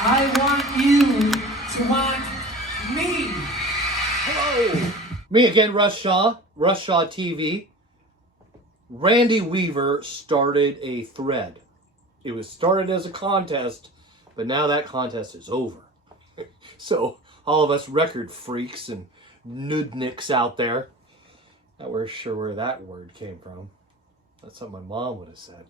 I want you to want me. Hello. Me again, Russ Shaw TV. Randy Weaver started a thread. It was started as a contest, but now that contest is over. So, all of us record freaks and nudniks out there, not we're sure where that word came from. That's what my mom would have said.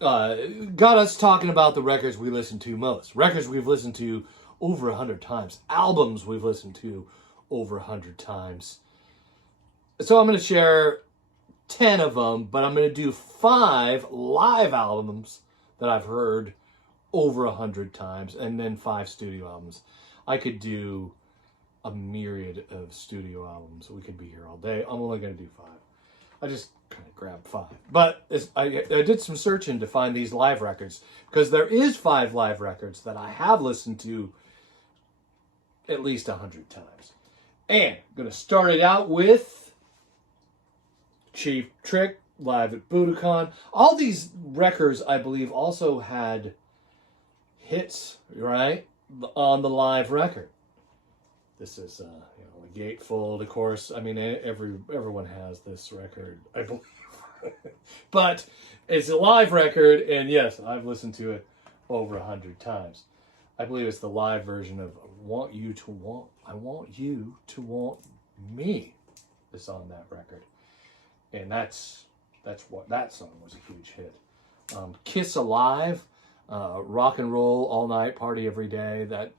Got us talking about the records we listen to most. Records we've listened to over 100 times. Albums we've listened to over 100 times. So I'm going to share 10 of them, but I'm going to do 5 live albums that I've heard over 100 times, and then 5 studio albums. I could do a myriad of studio albums. We could be here all day. I'm only going to do 5. I just kind of grabbed 5. But I did some searching to find these live records, because there is 5 live records that I have listened to at least 100 times. And I'm going to start it out with Cheap Trick, live at Budokan. All these records, I believe, also had hits, right, on the live record. This is, a gatefold, of course. I mean, everyone has this record, I believe. But it's a live record, and yes, I've listened to it over 100 times. I believe it's the live version of I Want You to Want Me is on that record. And that's what that song was a huge hit. Kiss Alive, Rock and Roll All Night, Party Every Day, that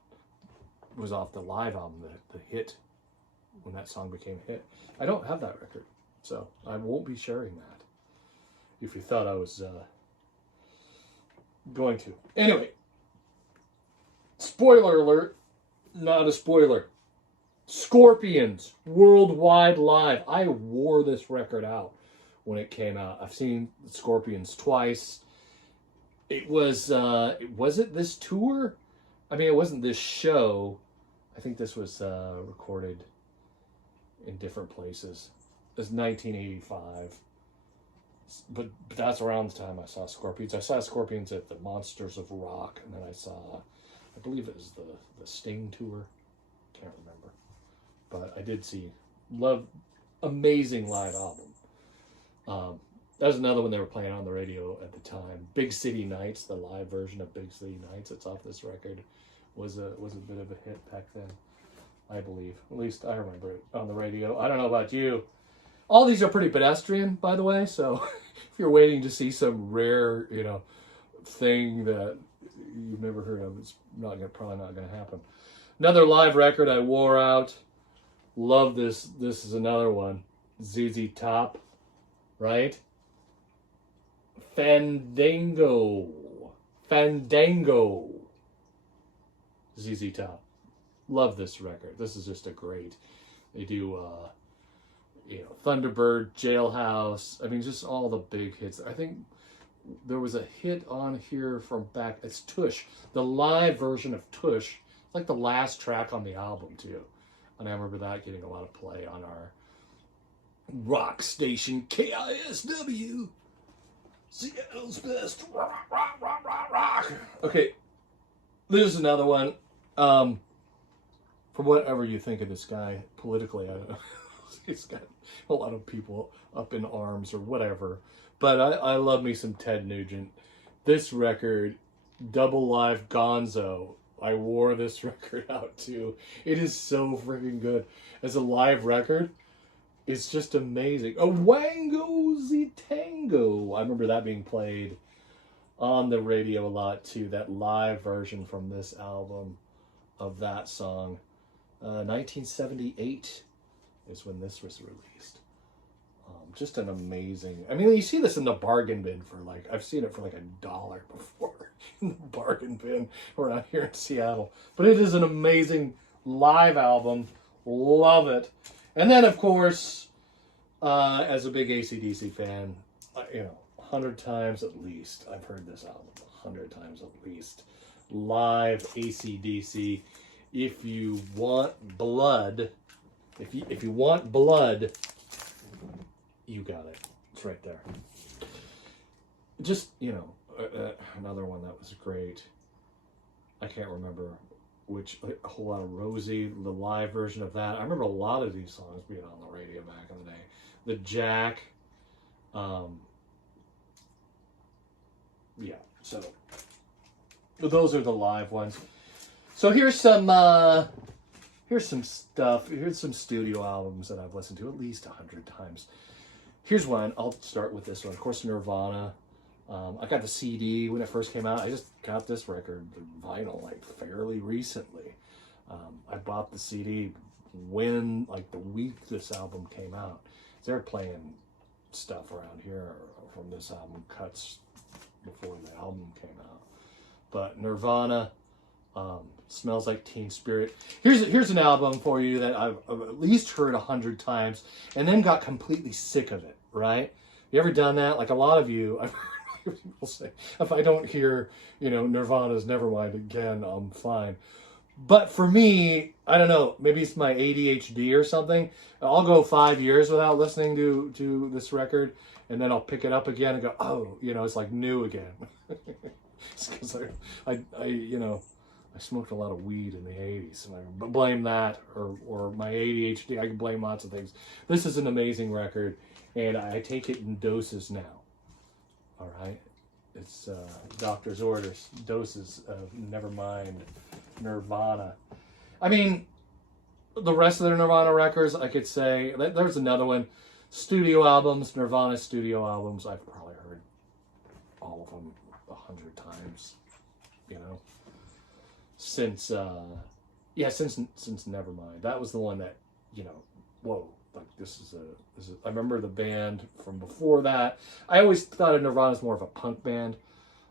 was off the live album, the hit, when that song became a hit. I don't have that record, so I won't be sharing that, if you thought I was going to. Anyway, spoiler alert, not a spoiler. Scorpions Worldwide Live. I wore this record out when it came out. I've seen Scorpions twice. It was it this tour? I mean, it wasn't this show. I think this was recorded in different places. It was 1985. But that's around the time I saw Scorpions. I saw Scorpions at the Monsters of Rock, and then I believe it was the Sting tour. Can't remember. But I did see amazing live album. That was another one they were playing on the radio at the time. Big City Nights, the live version of Big City Nights, it's off this record, was a bit of a hit back then, I believe. At least I remember it on the radio. I don't know about you. All these are pretty pedestrian, by the way, so if you're waiting to see some rare, thing that you've never heard of, it's probably not going to happen. Another live record I wore out. Love this. This is another one. ZZ Top, right? Fandango. ZZ Top. Love this record. This is just a great. They do, Thunderbird, Jailhouse. I mean, just all the big hits. I think there was a hit on here from back. It's Tush. The live version of Tush. Like the last track on the album, too. And I remember that getting a lot of play on our rock station, KISW. Seattle's best rock. Okay, this is another one. From whatever you think of this guy politically, I don't know. He's got a lot of people up in arms or whatever. But I love me some Ted Nugent. This record, Double Live Gonzo. I wore this record out too. It is so freaking good. As a live record, it's just amazing. A Wango Z Tango. I remember that being played on the radio a lot too. That live version from this album of that song. 1978 is when this was released. Just an amazing. I mean, you see this in the bargain bin for I've seen it for $1 before in the bargain bin around here in Seattle. But it is an amazing live album. Love it. And then, of course, as a big AC/DC fan, 100 times at least, I've heard this album 100 times at least. Live AC/DC. If you want blood, if you want blood, you got it. It's right there. Just, another one that was great. I can't remember which, a whole lot of Rosie, the live version of that. I remember a lot of these songs being on the radio back in the day. The Jack, yeah, so those are the live ones. So here's some stuff. Here's some studio albums that I've listened to at least 100 times. Here's one. I'll start with this one. Of course, Nirvana. I got the CD when it first came out. I just got this record, the vinyl, like fairly recently. I bought the CD when, like, the week this album came out. They're playing stuff around here from this album, cuts before the album came out. But Nirvana, Smells Like Teen Spirit. Here's an album for you that I've at least heard 100 times and then got completely sick of it, right? You ever done that? Like a lot of you, I've heard people say, if I don't hear, Nirvana's Nevermind again, I'm fine. But for me, I don't know, maybe it's my ADHD or something. I'll go 5 years without listening to this record, and then I'll pick it up again and go, oh, it's like new again. It's because I smoked a lot of weed in the 80s, and I blame that, or my ADHD. I can blame lots of things. This is an amazing record, and I take it in doses now. All right? It's doctor's orders, doses of Nevermind, Nirvana. I mean, the rest of their Nirvana records, I could say, there's another one. Studio albums, Nirvana studio albums, I've probably heard all of them 100 times, since Nevermind. That was the one that, whoa, like this is I remember the band from before that. I always thought of Nirvana as more of a punk band,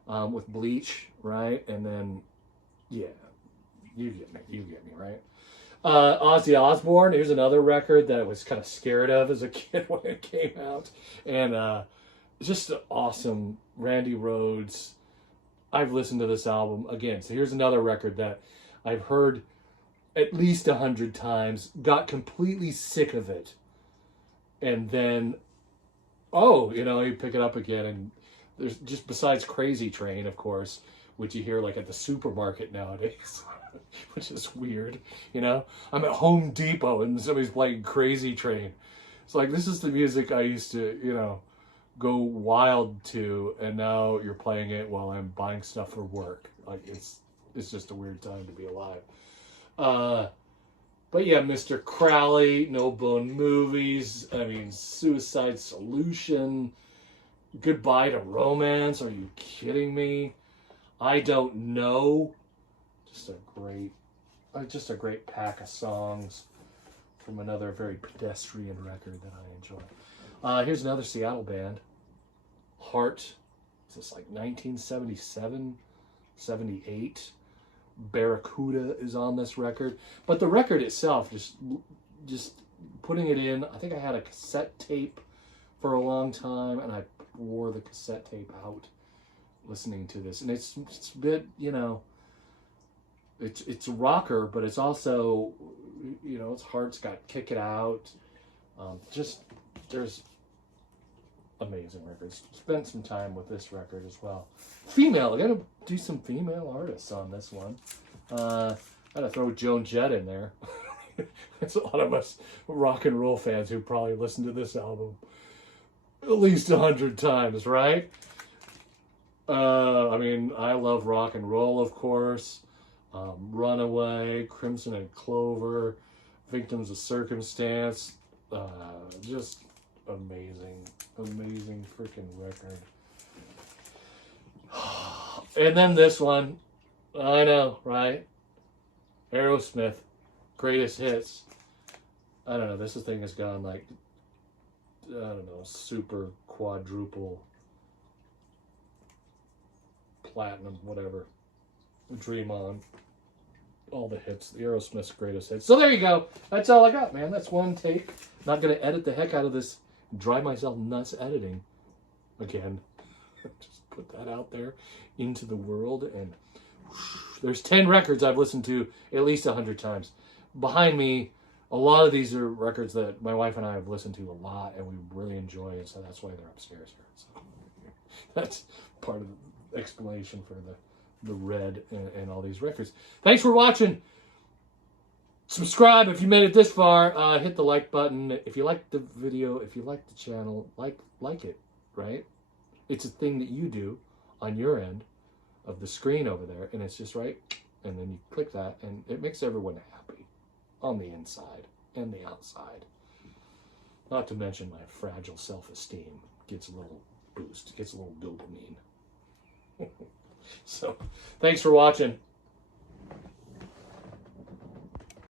with Bleach, right? And then, yeah, you get me, right? Ozzy Osbourne, here's another record that I was kind of scared of as a kid when it came out. And just awesome. Randy Rhoads. I've listened to this album again. So here's another record that I've heard at least 100 times, got completely sick of it. And then, you pick it up again, and there's just, besides Crazy Train, of course, which you hear like at the supermarket nowadays, which is weird, I'm at Home Depot and somebody's playing Crazy Train. It's like, this is the music I used to, go wild to, and now you're playing it while I'm buying stuff for work. Like, it's just a weird time to be alive. But yeah, Mr. Crowley, No Bone Movies, Suicide Solution, Goodbye to Romance, are you kidding me? I Don't Know, just a great pack of songs from another very pedestrian record that I enjoy. Here's another Seattle band, Heart. Is this like 1977, 78? Barracuda is on this record, but the record itself, just putting it in. I think I had a cassette tape for a long time, and I wore the cassette tape out listening to this, and it's a bit, it's a rocker, but it's also, its heart's got Kick It Out. There's amazing records. Spent some time with this record as well. Female, I gotta do some female artists on this one. Gotta throw Joan Jett in there. There's a lot of us rock and roll fans who probably listened to this album at least 100 times, right? I love rock and roll, of course. Runaway, Crimson and Clover, Victims of Circumstance. Just amazing freaking record. And then this one, I know, right? Aerosmith, Greatest Hits. I don't know, this thing has gone like, super quadruple platinum, whatever. Dream On. All the hits, the Aerosmith's Greatest Hits. So there you go. That's all I got, man. That's one take. Not going to edit the heck out of this. Drive myself nuts editing again. Just put that out there into the world, and there's 10 records I've listened to at least 100 times. Behind me, a lot of these are records that my wife and I have listened to a lot, and we really enjoy it, so that's why they're upstairs here. So that's part of the explanation for the the Red and all these records. Thanks for watching. Subscribe if you made it this far. Hit the like button. If you like the video, if you like the channel, like it, right? It's a thing that you do on your end of the screen over there, and it's just right. And then you click that, and it makes everyone happy on the inside and the outside. Not to mention my fragile self-esteem gets a little boost, gets a little dopamine. So, thanks for watching.